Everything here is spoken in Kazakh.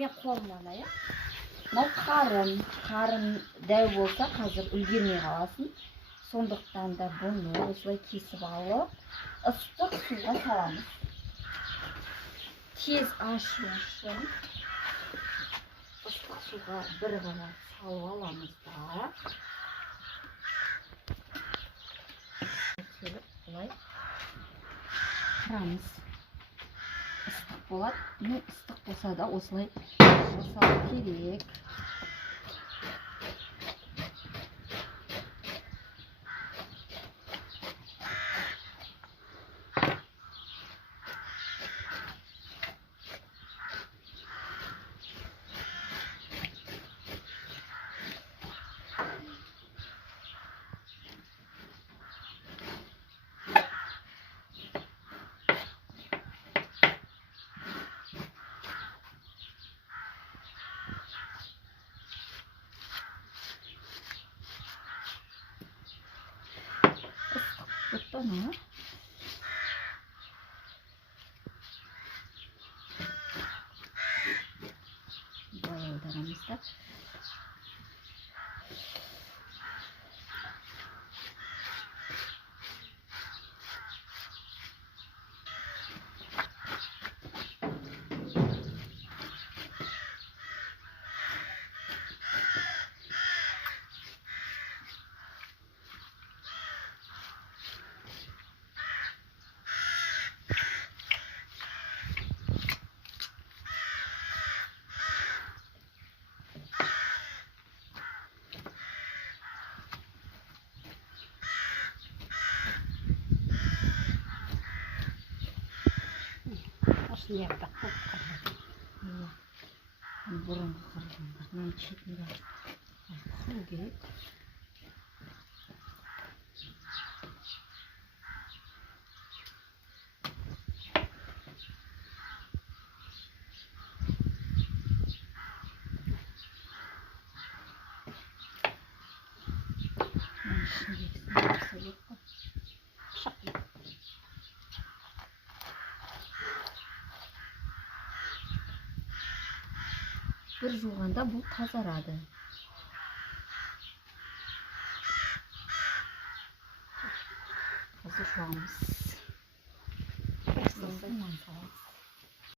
мен қолымнан алайын. Мынау қарын дәу болса қазір үлгермей қаласың. Сондықтан да бұны осылай кесіп алып, ыстық суға саламыз. Тез ашу үшін ыстық суға бір ғана салып аламыз да. Келіп бұлай қырамыз. Ыстық болады. Ыстық болса да осылай жасау керек. Bunu boyaldıramızda Nerede kokar? Burun kırılımlarından çekimler. Su gerek. Bir жуғанда бұл тазарады. Қазір жуамыз.